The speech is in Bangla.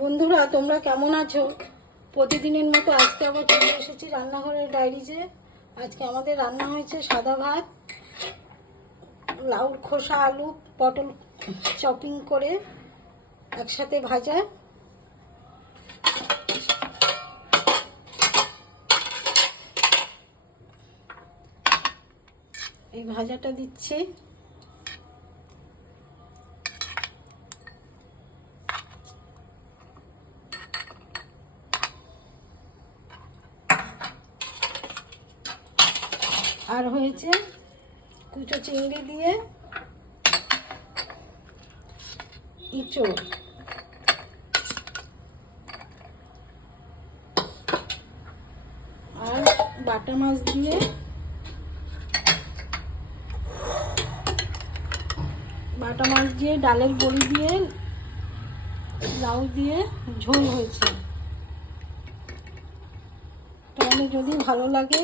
বন্ধুরা তোমরা কেমন আছো? প্রতিদিনের মতো আজকে আবার চলে এসেছি রান্নাঘরের ডায়েরিতে। আজকে আমাদের রান্না হয়েছে সাদা ভাত, লাউর খোসা, আলু পটল চপিং করে একসাথে ভাজা। এই ভাজাটা দিচ্ছি। আর হয়েছে কুচো চিংড়ি দিয়ে ইঁচড়, আর বাটা মাছ দিয়ে ডালের বড়ি দিয়ে লাউ দিয়ে ঝোল হয়েছে। তাহলে যদি ভালো লাগে